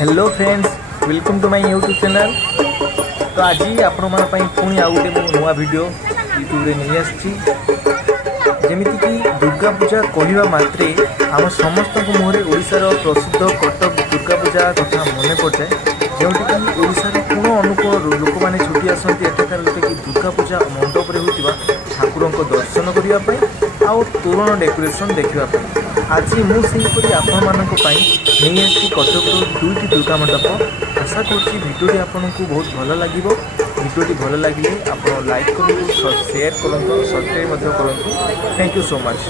Hello friends, welcome to my YouTube channel. तो आज आपण पुणी आउ गोटे नुआ वीडियो यूट्यूब रे नहीं आसी। जमीती कि दुर्गा पूजा कहवा मात्रे आम समस्त मुहर ओडिशार प्रसिद्ध कटक दुर्गा पूजा कथा मन पड़ जाए, जोटि कि ओडिशार कोण अनुकोण लोक मैंने छुटी आसती एठाकार लोके कि दुर्गा पूजा मंडप रे होतिबा ठाकुरों को दर्शन करने आउ तोरण डेकोरेशन देखा। आज मुझे आपण मानक नहीं आसी कटक दुईटी दुर्गा मंडप। आशा करुँची भिडियोटी आपन को बहुत भल लगे। भिडियोटी भल लगे आप लाइक करूँ, शेयर करूँ, सब्सक्राइब करूँ। Thank you so much.